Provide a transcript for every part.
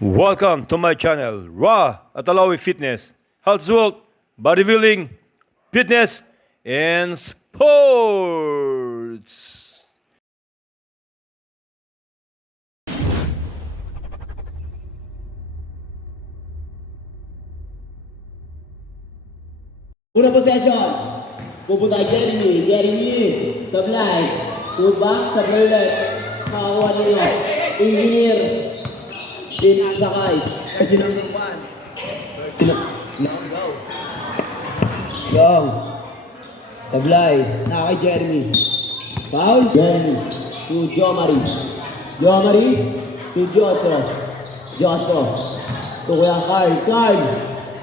Welcome to my channel, Raw at Alawi Fitness, Health World, Bodybuilding, Fitness, and Sports. Unang possession. Pupunta kay Jeremy. Sablay. Tubak sa Berlet. Makakuha nila. Engineer. Pinasakay. Kasi number 1. Long. Sablay. Na kay Jeremy. Foul. Jeremy. To Jo Marie. Jo Marie. To Joso. Joso. To Kuya Carl. Carl.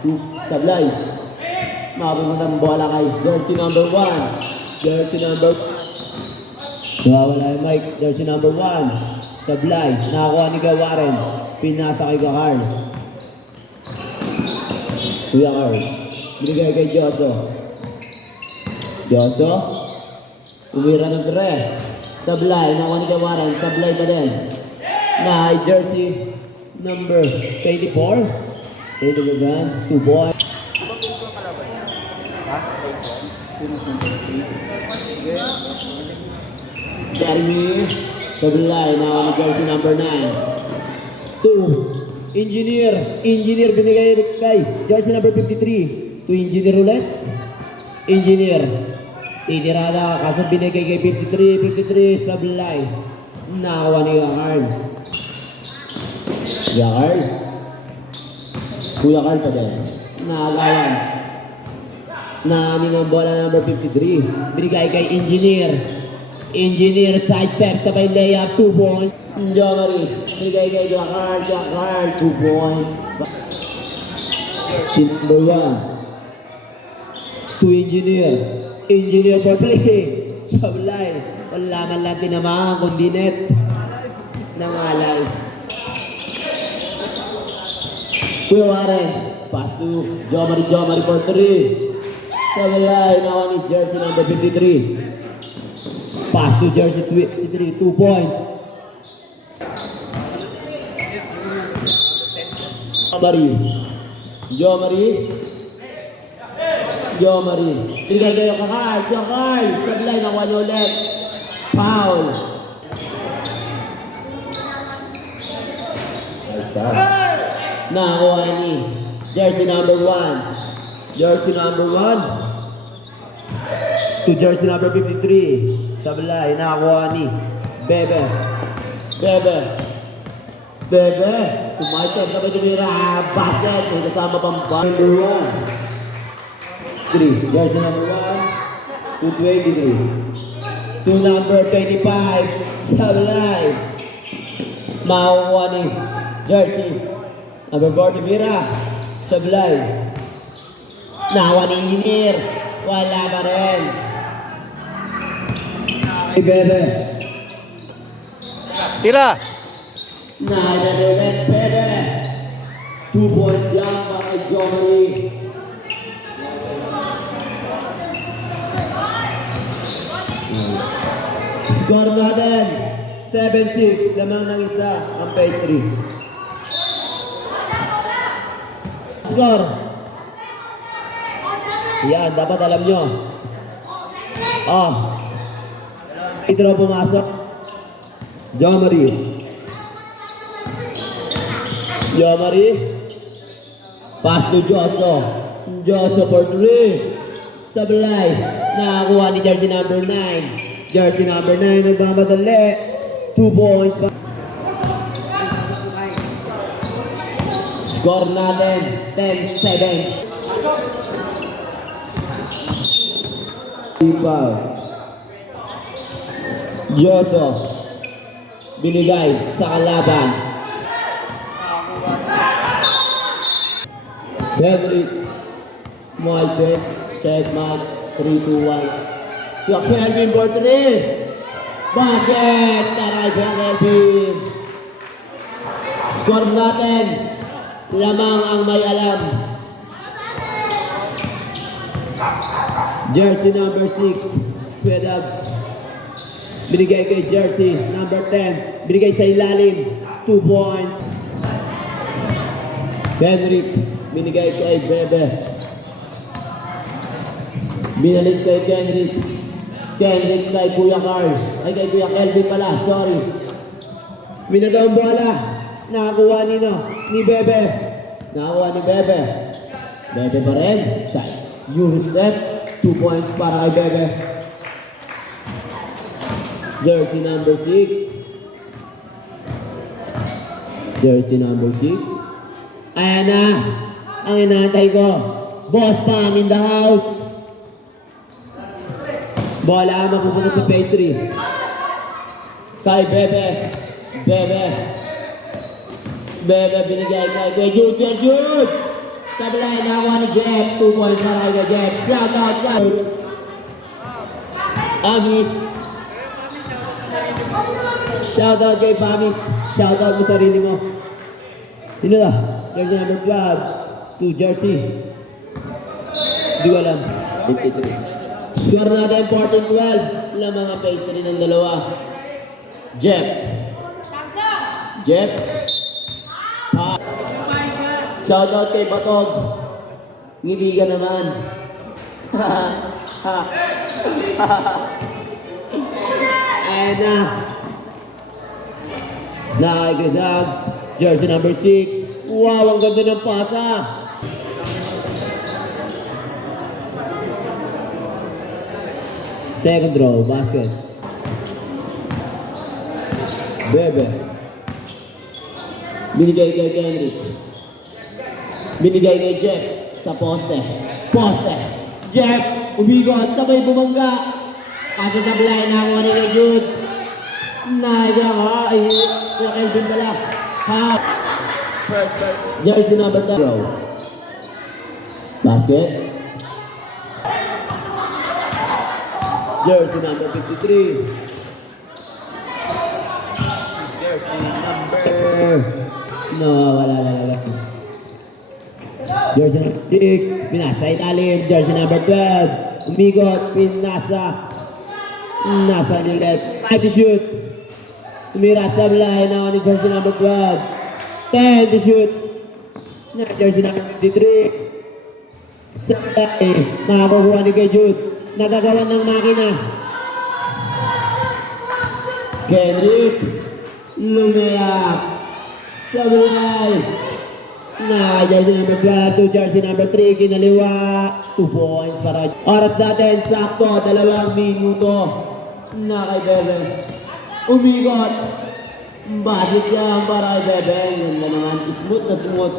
To Sablay. Makapunta ng bola kay jersey number 1. Jersey number 1. Nawawala yung mic. Jersey number 1. Sablay. Nakakuha ni Warren. Pinasa kay Carl. Kuya Carl. Binigay kay Joso. Joso. Umira ng 3. Sablay. Nakakuha ni Warren. Sablay pa din. Na jersey number 24. 2 points. Jeremy Sablay na jersey number 9. 2 Engineer binigay kay jersey number 53. 2 Engineer ulit. Engineer itirada kaso binigay kay 53 Sablay. Nakawa ni Yakar. Kuya Carl pa din. Nakagawan. Nani ng bola number 53. Binigay kay Engineer side step sabay layup 2 points. Jo Marie. Binigay kay Jakar 2 points. Number 1. 2 Engineer for play. Sablay. Wala man lang tinamahan kundi net. Nangalay. Kuya Warren. Pass to Jo Marie for 3. Sablay, nakuha ni jersey number 53. Pass to jersey 53, 2 points. Jo Marie. Tigay kayo Kakal. Sablay, nakuha niyo ulit. Foul. Nakuha ni jersey number 1. Jersey number 1 to jersey number 53. Sablay, nakakuha ni Bebe. Tumaitag sabay tumira. Basket. May kasama pang number 1. 3. Jersey number 1 to 23. To number 25. Sablay. Makakuha ni jersey number 4 tumira. Sablay. Nawa ni Engineer. Wala pa rin. Bebe. Tira! Nawa rin Bebe. 2 points yan para kay Jo Marie. Score natin. 7-6. Lamang ng isa. Ang page 3. Score. Yan, dapat alam nyo. Ito pumasok. Jo Marie. Pass to Joso for 3. Sablay. Nakakuha ni jersey number 9. Jersey number 9 nagmamadali. 2 points. Score natin. 10-7. Joso binigay sa kalaban. Henry small check mark 3-2-1. Kelvin Bortone. Basket taray Kelvin. Score natin. Lamang ang may alam. Jersey number 6, Pedabs. Binigay kay jersey number 10. Binigay sa ilalim. 2 points. Kendrick, binigay kay Bebe. Binalik kay Kendrick. Kendrick kay Kuya Carl. Ay, kay Kuya Kelvin pala, sorry. Binagaw ang bola. Nakakuha ni Bebe. Nakakuha ni Bebe. Bebe pa rin. Side. Euro step. 2 points para kay Bebe. Jersey number 6. Jersey number 6. Ayan na. Ang inaantay ko. Boss Pam in the house. Bola mapupunta sa pastry. Kay Bebe. Bebe. Bebe binigay kay Jude. Sablay nakuha ni Jeff. 2 points para kay Jeff. Shout out. Amis. Shout out kay Pamis. Shout out mo sarili mo. Sino na? Jersey number 12. 2 jersey. Di ko alam. 53. Score natin 14-12. Ilang mga pastry ng dalawa. Jeff. Shout out kay Batog. Ngiti ka naman. Ayan na. Kay Zags. Jersey number 6. Wow, ang ganda ng pasa. Second row, basket. Bebe. Binigay kay Kendrick. Binigay kay Jeff sa poste. Jeff, umigot, sabay bumangga. Kaso sa blind na ako ni Jude. Ay, Kuya Kelvin pala. Jersey number 10. Row. Basket. Jersey number 53. Jersey number... No, wala. Jersey number 6. Pinasa ilalim. Jersey number 12. Umigot. Pinasa. Nasa nilet. 5 to shoot. Tumira sa line na ni jersey number 12. 10 to shoot. Jersey number 53. Sabay. Makakuha ni kay Jude. Nagagawa ng makina. Kendrick. Lumayap. Sabay. Jersey number 12 to jersey number 3. Kinaliwa. 2 points para. Oras natin. Sakto. 2 minuto. Kay Bebe. Umigot. Basit siya para kay Bebe. Ganda naman. Smooth na smooth.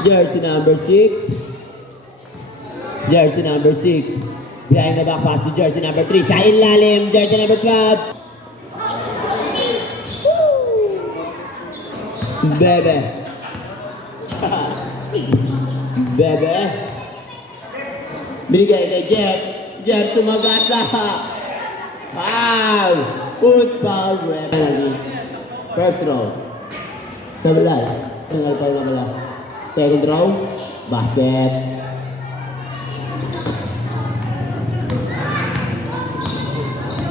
Jersey number 6. Jersey number 6. Behind the back pass to jersey number 3. Sa ilalim. Jersey number 12. Bebe. Bebe. Binigay kay Jeff. Jeff tumagasa. Foul. Put foul. First row. Sablay. Second row. Basket.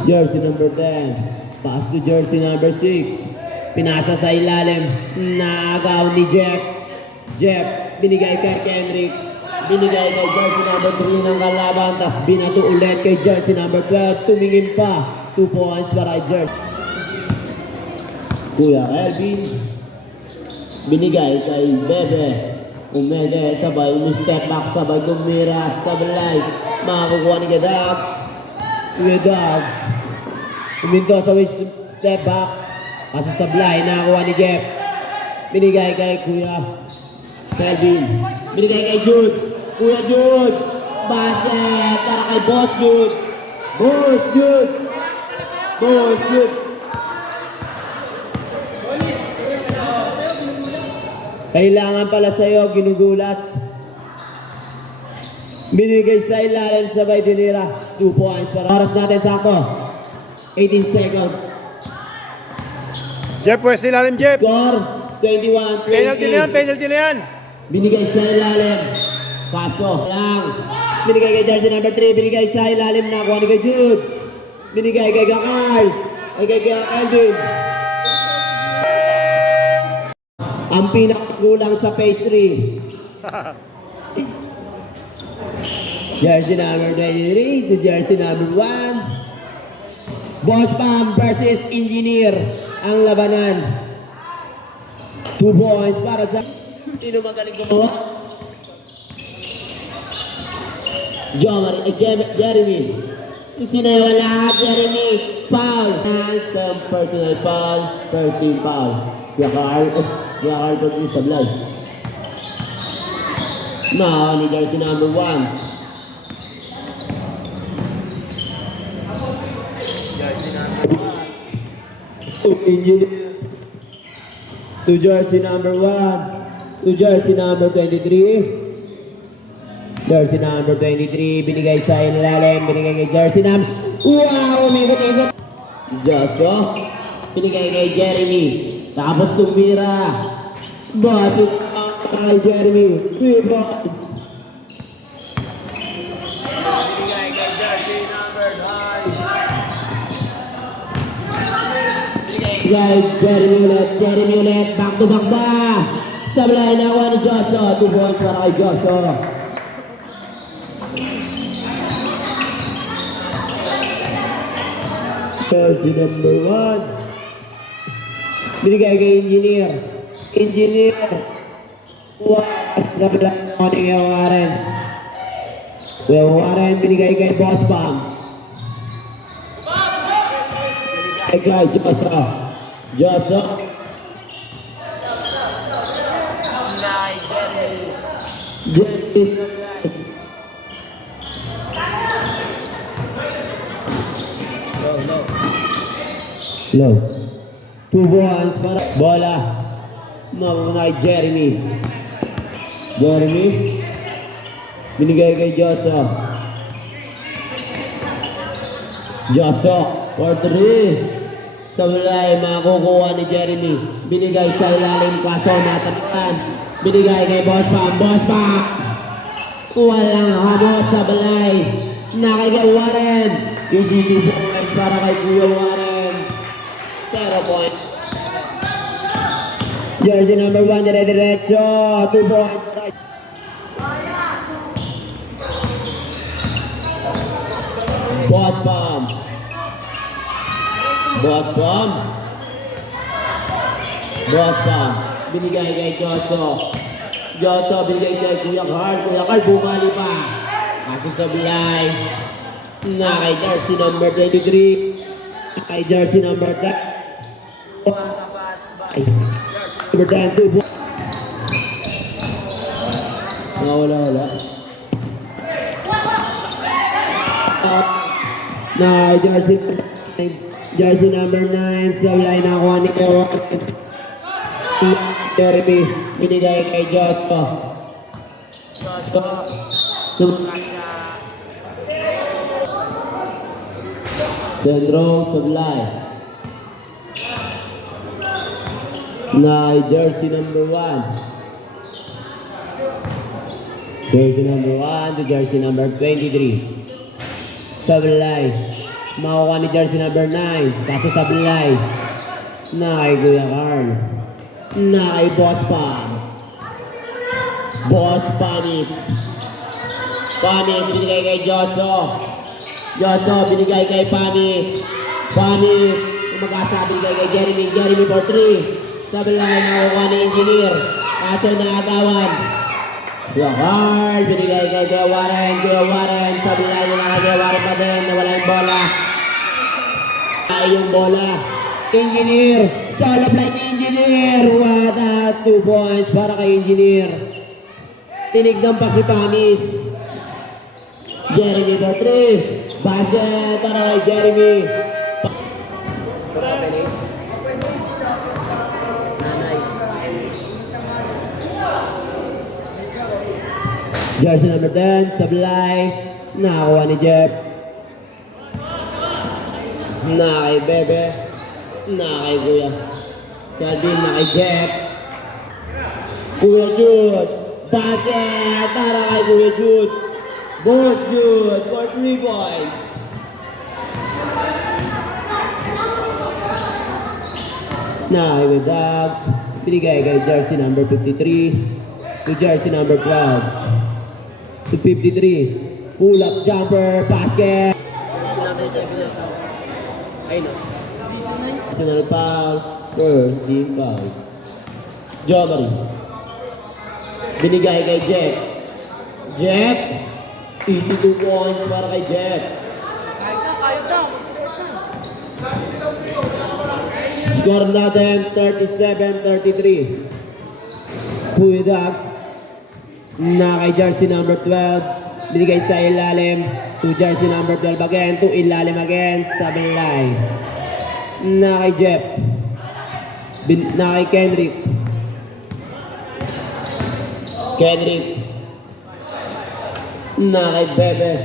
Jersey number 10. Pass to jersey number 6. Pinasa sa ilalim. Naagaw ni Jeff. Jeff. Binigay kay Kendrick. Binigay kay jersey number 3 ng kalaban. Tapos binato ulit kay jersey number 12. Tumingin pa. 2 points para kay jersey. Kuya Kelvin. Binigay kay Bebe. Umede, sabay, umi-step back, sabay, tumira, sabay, makakukuha ni Gadax. Gadax. Uminto sa waist, step back. Kaso sablay, nakakuha ni Jeff. Binigay kay Kuya Kelvin. Binigay kay Jude. Kuya Jude. Basket para kay Boss Jude. Boss Jude. Boss Jude. Kailangan pala sa'yo, ginugulat. Binigay sa ilalim, sabay dinira. 2 points para oras natin sakto. 18 seconds. Jeff, pwes ilalim, Jeff. Score, 21-20. Penalty na yan. Binigay sa ilalim. Paso lang. Binigay kay jersey number 3. Binigay sa ilalim na kuha ni kay Jude. Binigay kay Gakal. Ay kay Elvin. Ang pinakakulang sa pastry. Jersey number 23 to jersey number 1. Boss Pam versus Engineer ang labanan. 2 points para sa... Sino magaling gumawa? Jeremy. Sinayawan lahat, Jeremy. Foul. And some personal foul. First team foul. Yakar pag isablay. Now, ni jersey number 1. Engineer. To jersey number 1. To jersey number 23. Jersey number 23, binigay sa ilalim, binigay kay jersey number... Wow! Umikot-ikot! Joshua, binigay kay Jeremy. Tapos tumira. Basit kay Jeremy. 3 points. Binigay kay jersey number 9. Binigay Jeremy ulit. Back to back ba? Sablay na ako ni Joshua. 2 points para kay Joshua. Jersey number 1. Binigay kay Engineer. Wow! Sablay na ako ni Warren. Warren binigay kay Boss Pam. Binigay kay Joshua. Low. 2 points para bola. Mamunay Jeremy. Binigay kay Joshua. For 3. Sablay, makukuha ni Jeremy. Binigay sa ilalim kaso natalikan. Binigay kay Boss Pam. Walang hamot sa balay. Nakay kay Warren. Yung GG para kay Kuya Warren. 0 points. Jersey number 1, dire-diretso. 2 points. Boss Pam. Binigay kay Joshua binigay kay Kuya Carl. Bumali pa. Kasi sablay. Na kay jersey number 23. Kay jersey number 10. Number 10, 2 points. Wala. Na jersey number 9. Sablay na ako ni Jeremy. Binigay kay Joshua. Sendro Sablay. Na jersey number 1. Jersey number 1 to jersey number 23. Sablay. Makuha ni jersey number 9. Kaso Sablay. Na kay Kuya Carl. Na kay Boss Panis. Binigay kay Joshua. Binigay kay Panis. Umagasa binigay kay Jeremy for 3. Sablay nakuha ni Engineer. Kaso nakagawan. Kuya Carl, binigay kay Kuya Warren. Sablay na kay Warren pa din. Nawala yung bola. Yung bola. Engineer. Solo play ni Engineer. What a 2 points para kay Engineer. Tinignan pa si Panis. Jeremy for 3. Basket para kay Jeremy. Jersey number 10, Sablay. Nakakuha ni Jeff. Na kay Bebe. Na kay Kuya. Kadin na kay Jeff. Kuya Jude. Basket para kay Kuya Jude. Both Jude for 3 points. Na kay Kuya Dogs. Binigay kay jersey number 53 to jersey number 12 to 53. Pull up jumper, basket. Personal foul, first team foul. Jomari. Binigay kay Jeff. Jeff, easy 2 points para kay Jeff. Score natin 37-33. Puyadak na kay jersey number 12. Binigay sa ilalim to jersey number 12 again. To ilalim again sa line. Na kay Jeff. Na kay Kendrick. Kendrick. Na kay Bebe.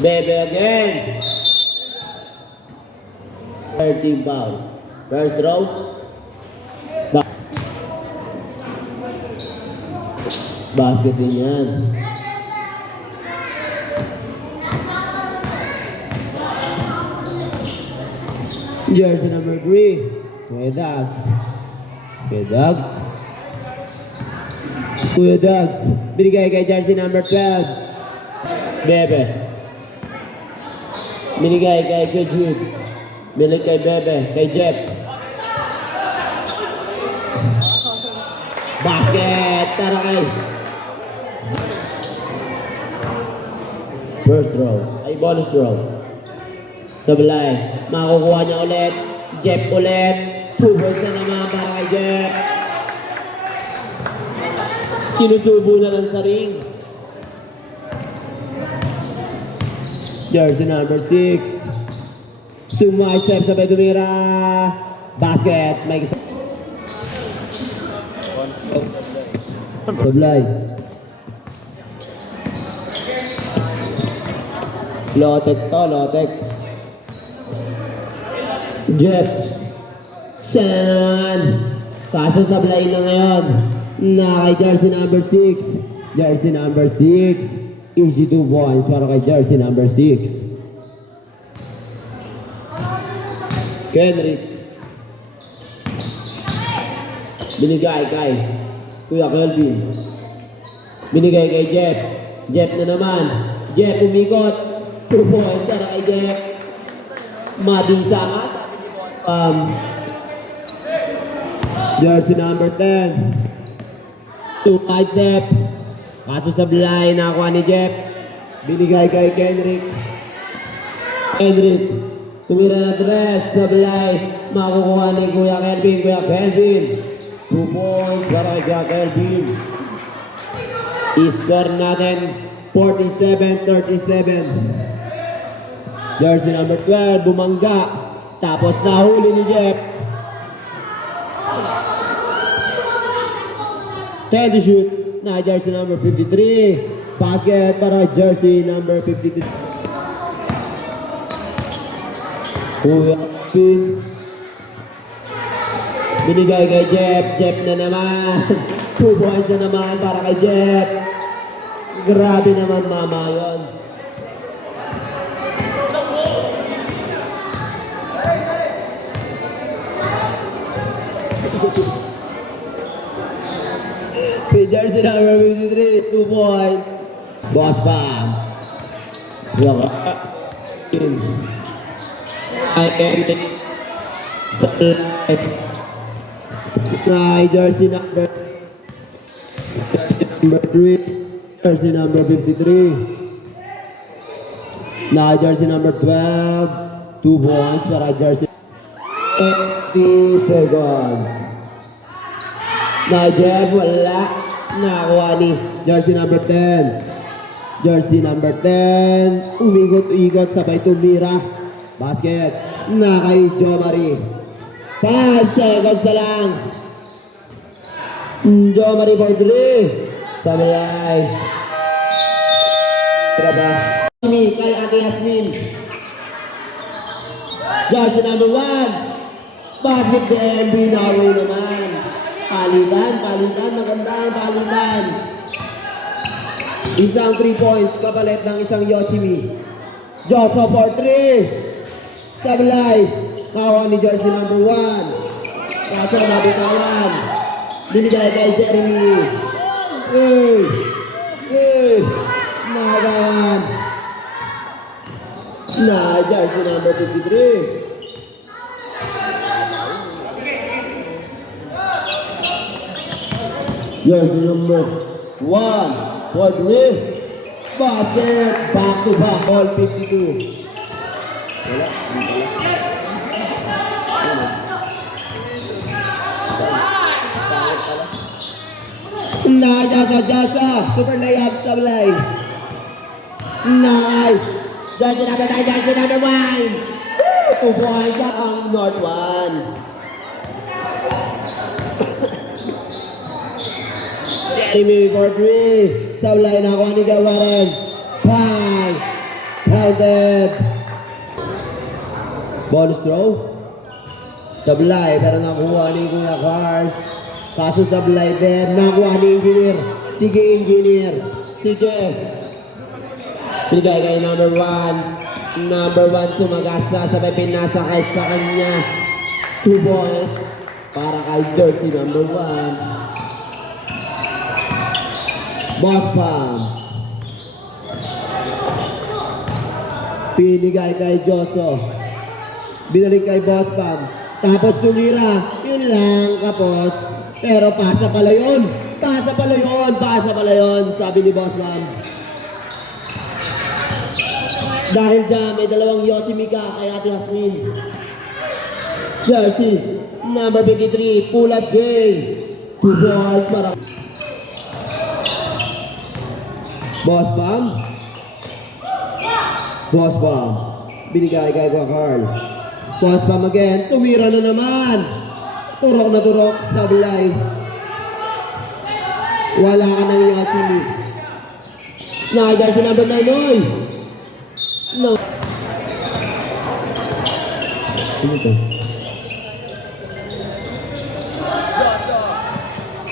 Bebe again. 13 foul. First row. Basket din yan. Jersey number 3. Kuya Dags. Kuya Dags. Kuya Dags. Binigay kay jersey number 12. Bebe. Binigay kay Jude. Binigay kay Bebe. Kay Jeff. Basket. Tara kay. First row. Ay, bonus row. Sablay. Makukuha niya ulit. Jeff ulit. 2 points na naman para kay Jeff. Sinusubo na lang sa ring. Jersey number 6. Sumaisip sabay tumira. Basket. May Sablay. Lotek to, Lotek. Jeff. Shan. Kaso Sablay na ngayon. Na kay jersey number 6. Jersey number 6. Easy 2 points para kay jersey number 6. Kendrick. Binigay kay Kuya Kelvin. Binigay kay Jeff. Jeff na naman. Jeff umikot. 2 points para kay Jeff. Mading sama. Jersey number 10. 2 bicep. Kaso Sablay nakuha ni Jeff. Binigay kay Kendrick. Kendrick. Tumira na 3. Sablay. Makukuha ni Kuya Kelvin. Kuya Kelvin. 2 points para kay Kuya Kelvin. I-score natin 47-37. Jersey number 12. Bumangga. Tapos nahuli ni Jeff. 10 to shoot. Na jersey number 53. Basket para jersey number 53. Kuya Kelvin. Binigay kay Jeff. Jeff na naman. 2 points na naman para kay Jeff. Grabe naman mama yun. Jersey number 53, 2 points. Boss Bam. I am jersey number 3. Jersey number 53. Na jersey number 12. 2 points para jersey. 80 seconds. Na Jeff wala. Nakuha ni jersey number 10. Jersey number 10. Umigot-igot sabay tumira. Basket. Na kay Jomari. 5 seconds na lang. Jomari for 3. Sablay. Traba. Kay Ate Yasmin. Jersey number 1. Basket din. Binawi naman. Palitan, magandang palitan. Isang 3 points, kapalit ng isang Yoshimi. Joseph for 3. Sablay, kawa ni jersey number 1. Kaso nabitawan. Binigay kay Jeremy. Uy! Uy! Nakabawan. Jersey number 53. Jersey number 1 for Griff. Basket. Back to back. All 52. Wala. Jasa. Super layup sablay. Nice. Jersey number 9. Jersey number 1. 2 points ang North 1. Jeremy for 3. Sablay na ako ni Gawaran. 5. Counted. Bonus throw. Sablay pero nakuha ni Kuya Carl. Kaso sablay din. Nakuha ni Engineer. Sige Engineer. Sige. Bigay kay number 1. Number 1 sumagasa. Sabay pinasakay sa kanya. 2 points para kay jersey number 1. Boss Pam. Pinigay kay Joso. Binalik kay Boss Pam. Tapos tumira. Yun lang kapos. Pero pasa pala yun. Pasa pala yun. Sabi ni Boss Pam. Dahil dyan may dalawang Yosimika kay Ate Hasmin. Jersey number 53. Pull up J. 2 balls para Boss Pam. Binigay kay Kuya Carl. Boss Pam again. Tumira na naman. Turok na turok. Sablay. Wala ka nang Yosimi. Nakagay si number 9 oy. No. Ano to?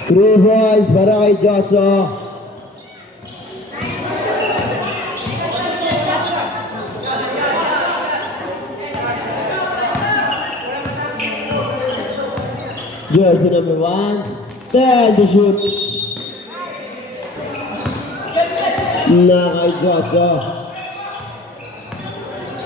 3 boys para kay Joso. Jersey number 1. 10 to shoot. Na kay Joso.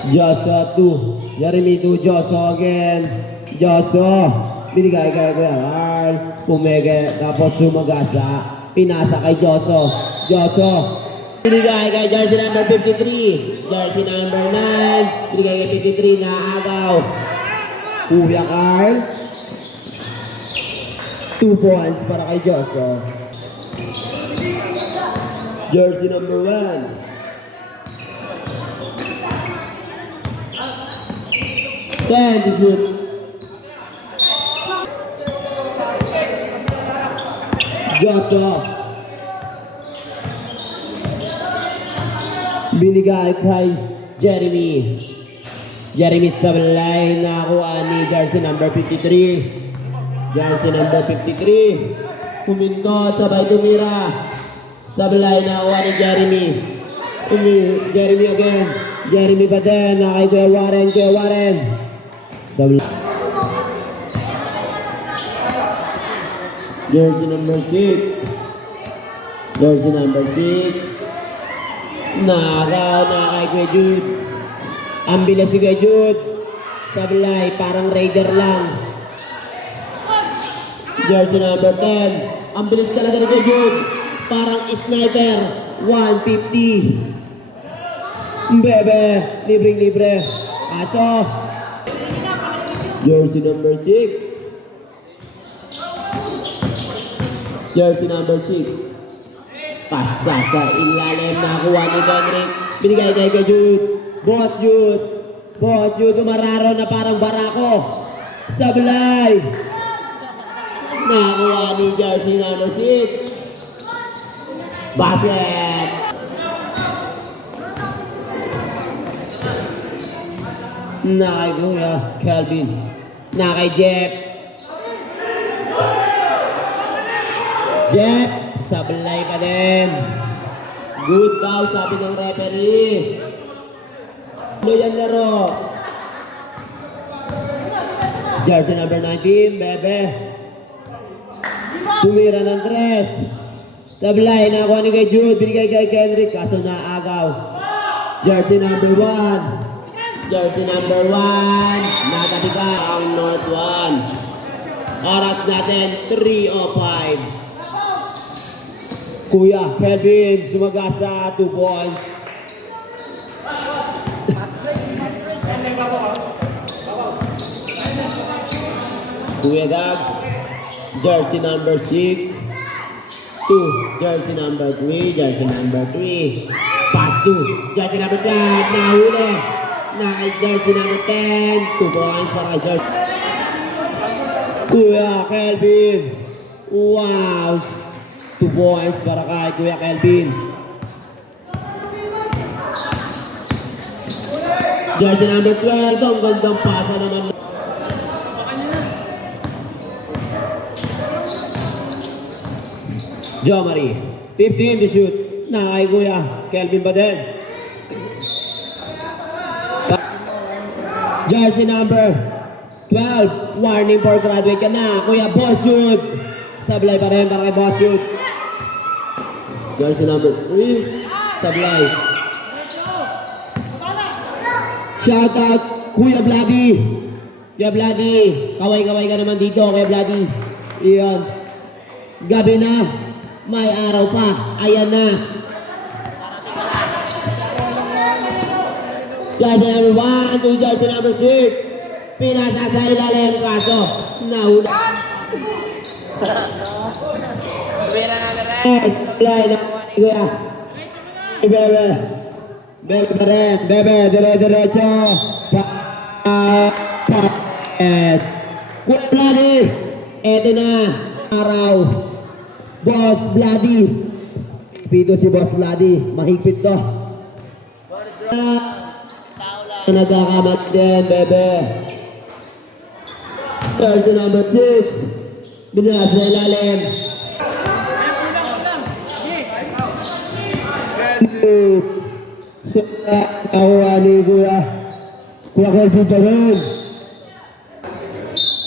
Joso 2. Jeremy 2. Joso again. Joso. Binigay kay Kuya Carl. Pumege. Tapos sumagasa. Pinasa kay Joso. Joso. Binigay kay jersey number 53. Jersey number 9. Binigay kay 53 na agaw. Kuya Carl. 2 points para kay Joso. Jersey number 1. Ten to shoot. Joso. Binigay kay Jeremy. Jeremy sablay nakuha ni jersey number 53. Jersey number 53. Puminto, sabay tumira. Sablay nakuha ni Jeremy. Jeremy again. Jeremy pa din. Na kay Kuya Warren. Sablay. Jersey number 6. Jersey number 6. Nakaw na kay Kuya Jude. Ang bilis ni Kuya Jude. Sablay, parang raider lang. Jersey number 10. Ang bilis talaga ni Kuya Jude. Parang sniper. 150. Bebe. Libreng-libre. Aso. Jersey number 6. Jersey number 6. Pasa sa ilalim. Nakuha ni Henrik. Binigay kay Kuya Jude. Boss Jude. Umararo na parang barako. Sablay. Nakuha ni jersey number 6. Basket. Na kay Kuya Kelvin. Na kay Jeff. Sablay pa din. Good foul sabi ng referee. Ano yan laro? Jersey number 19, Bebe. Tumira ng 3. Sablay, nakuha ni kay Jude, binigay kay Kendrick, kaso naagaw. Jersey number 1. Jersey number 1. Natabiga ang North 1. Oras natin, 3:05. Kuya Kevin, sumagasa, 2 points. Kuya Gag, jersey number 6. 2, jersey number 3, jersey number 3. Pass 2, jersey number 10, nahuli. Jersey number 10, 2 points para jersey. Kuya Kelvin, wow, 2 points para kay Kuya Kelvin. Jersey number 12, ang gandang pasa naman. Jo Marie, 15 to shoot. Na kay Kuya Kelvin ba din? Jersey number 12, warning for graduate ka na. Kuya Boss Jude. Sablay pa rin para kay Boss Jude. Jersey number 3, sablay. Shout out Kuya Vladi. Kuya Vladi, kaway-kaway ka naman dito, Kuya Vladi. Iyon. Gabi na. May araw pa. Ayan na. Jersey number 1 to jersey number 6. Pinasa sa ilalim kaso. Nauna. Play na Kuya. Bebe. Bebe pa rin. Bebe. Dire-diretso. Kuya Vladi. Eto na. Araw. Boss Vladi. Pito si Boss Vladi. Mahigpit to. Nagkakamat din, Bebe. Jersey number 6. Binas na ilalim. Nakuha ni Kuya Kelvin pa rin.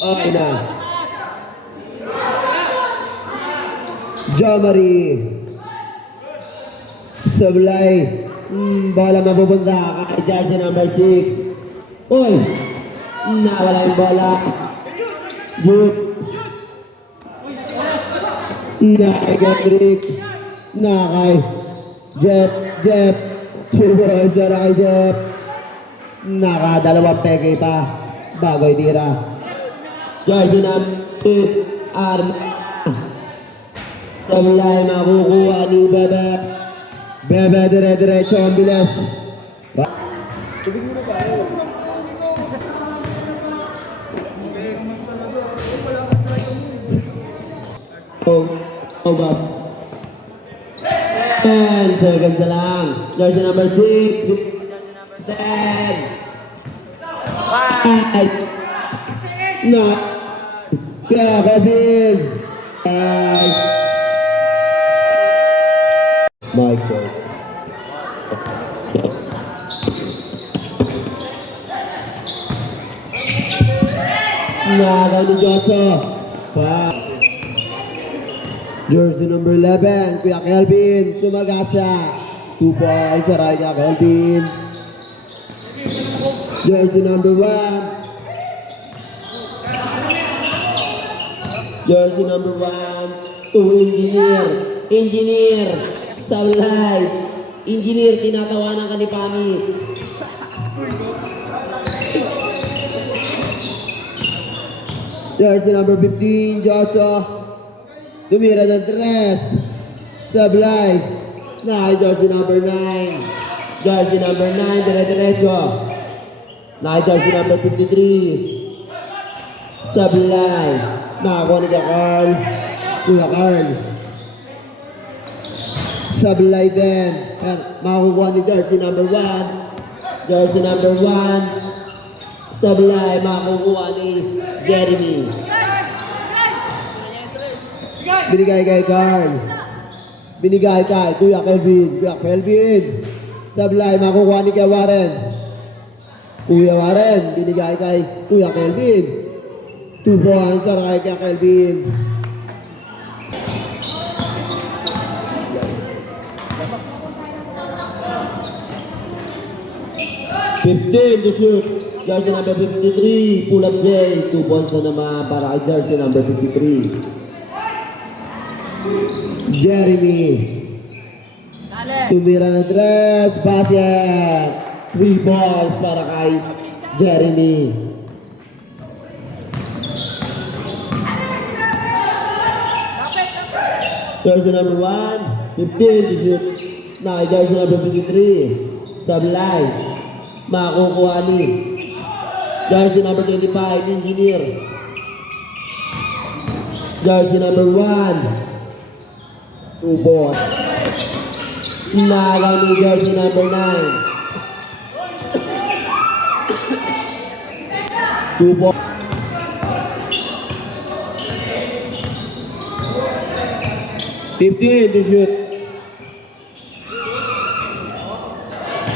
Okay na. Jo Marie. Sablay. Bola mapupunta kay jersey number 6. Uy! Nawala yung bola. Jude. Na kay Kendrick. Na kay Jeff. Supervisor kay Jeff. Nakadalawang peke pa. Bago itira. Jersey number 6. Arma. Sablay makukuha ni Bebe. Bebe, dire-diretso ang bilis. Tubig mo na ba? Oh, Bob. 10 seconds na lang. Jersey number 6. 10. 5. No. Kaya, Kevin. 5. Michael. Nagaw ni Joseph. Jersey number 11, Kuya Kelvin. Sumagasa. 2 points para Kuya Kelvin. Jersey number 1. Jersey number 1. To Engineer. Sablay. Engineer, tinatawanan ka ni Pamis. Jersey number 15, Joshua. Tumira ng 3. Sablay. Nakay jersey number 9. Jersey number 9, dire-diretso. Nakay jersey number 53. Sablay. Nakakuha ni Carl. Kuya Carl. Sablay din. Makakuha ni jersey number 1. Jersey number 1. Sablay. Makakuha ni Jeremy. Binigay kay Carl. Binigay kay Kuya Kelvin. Sablay. Makakuha ni Kuya Warren. Binigay kay Kuya Kelvin. 2 points para kay Kelvin. Fifteen to shoot. Jersey number 53, pull up J. 2 points na naman para kay jersey number 53. Jeremy. Tumira ng dress, basket. 3 balls para kay Jeremy. Jersey number 1, 15 to shoot. Na kay jersey number 53. Sablay. Makukuha ni jersey number 25, Engineer. Jersey number 1. 2 balls. Nagaw ni jersey number 9. 2 balls. Fifteen to shoot.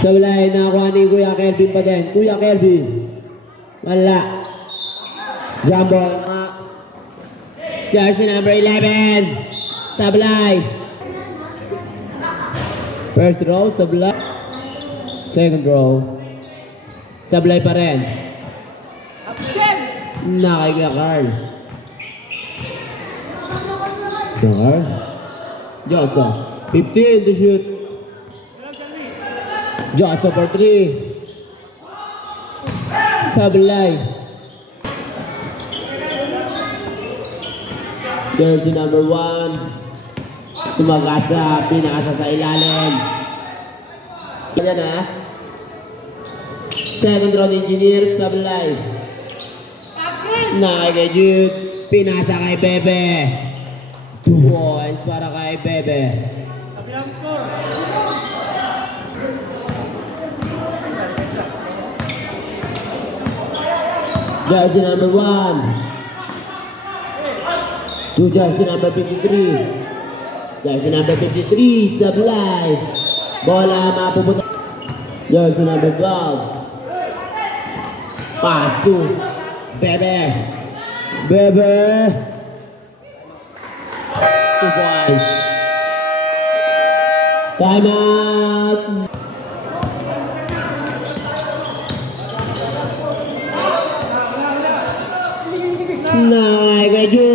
Sablay na kuha ni Kuya Kelvin pa din. Kuya Kelvin. Wala. Jumbo. Jersey number 11. Sablay. First row, Sablay. Second row. Sablay pa rin. Nakay Carl. Carl. Joseph. 15 to shoot. Joseph for 3. Sablay. Jersey number 1. Tumagasa, pinakasa sa ilalim. Yan na. Second round Engineer, Sablay. Nakay Jude, pinasa kay Bebe. 2 points para kay Bebe. Jersey number 1. To jersey number 53. Jersey number 53, Sablay. Bola mapupunta. Jersey number 12. Pass to Bebe. Bebe. 2 points. Time out.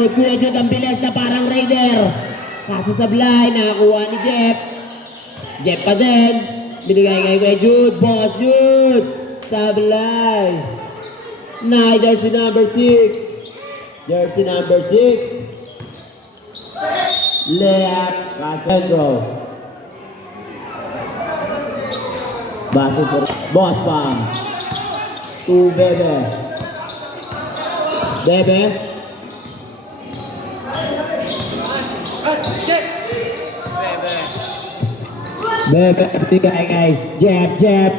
Kuya Jude ang bilis na parang Raider. Kaso Sablay, nakakuha ni Jeff. Jeff pa din. Binigay kay Kuya Jude. Boss Jude. Sablay. Jersey number 6. Jersey number 6. Left. Casandro. Baso for Boss Pam. To Bebe. Bebe. Bebe, bigay kay Jeff.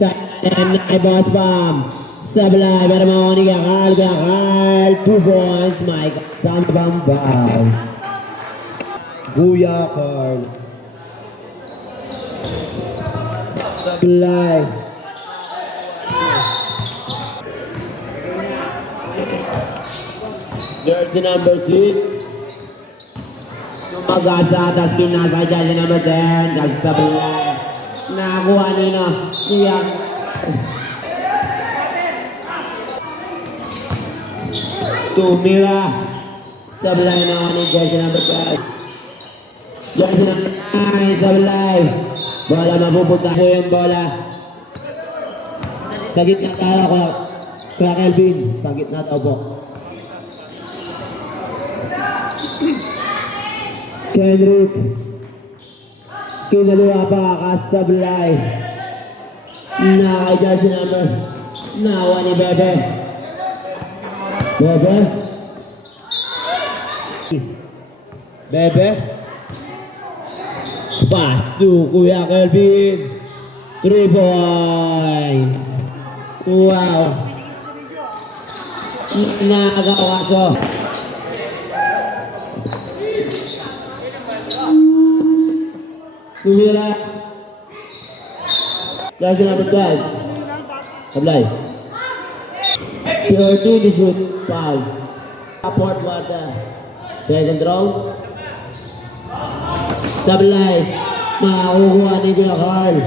Sa ay Boss Pam. Sablay, pero makuha ni Kakal. 2 points, Mike. Sambang ball. Kuya Carl. Sablay. Jersey number 6. Magasa atas pinasa jersey number 10. Kasi Sablay. Nakakuha nila. Kuya. Tumira. Sablay na ni jersey number 5. Jersey number 9. Sablay. Bola mapupunta po yung bola. Sa gitna tayo ko. Kuya Kelvin. Sa gitna tayo po. Kendrick. Kinaluwa pa ka Sablay. Jersey number. Nawa ni Bebe. Bebe. Pass to Kuya Kelvin. 3 points. Wow. Nakagawa ko. Tumira. Jersey number 12. Sablay. 13 to shoot. Foul. Fourth quarter. Second round. Sablay. Makukuha ni Kuya Carl.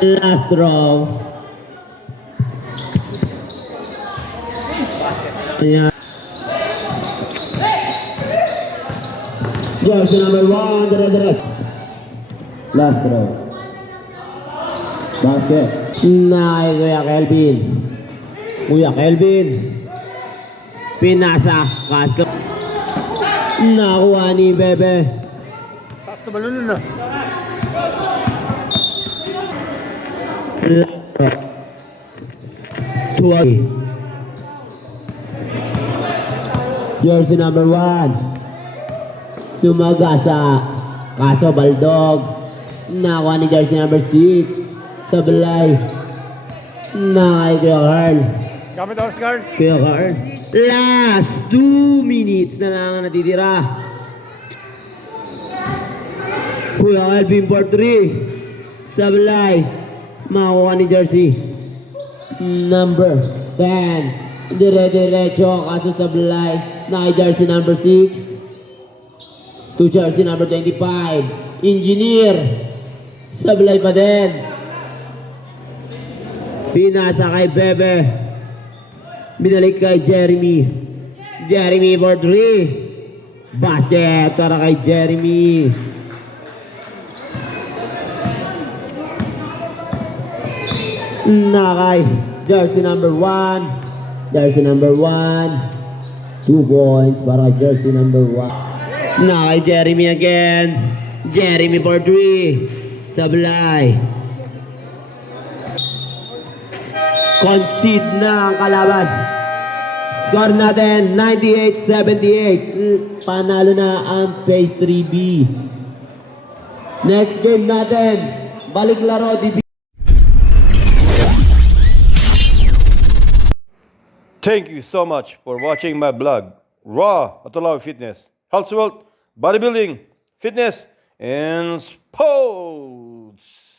Last round. Ayan. Jersey number 1, direct. Last round. Basket. Nay, Kuya Kelvin. Kuya Kelvin. Pinasa. Kaso. Nakuha ni Bebe. Taas na balon na. Last round. Tuwag. Jersey number 1. Sumagasa. Kaso Baldog. Nakuha ni jersey number 6. Sablay. Nakay Kuya Carl. Gamit ako sa guard. Kuya Carl. Last 2 minutes na lang ang natitira. Kuya Alvin for 3. Sablay. Makuha ni jersey number 10. Dire-diretso. Kaso Sablay. Nakay jersey number 6. To jersey number 25. Engineer. Sablay pa din. Pinasa kay Bebe. Binalik kay Jeremy. Jeremy for 3. Basket para kay Jeremy. Nakay jersey number 1. Jersey number 1. 2 points para kay jersey number 1. Nakay Jeremy again. Jeremy for 3. Sablay. Concede na ang kalaban. Score natin 98-78. Panalo na ang Phase 3B. Next game natin. Balik laro DB. Thank you so much for watching my blog, Raw at Alawi Fitness, Health, Wealth, Bodybuilding, Fitness, and Sports.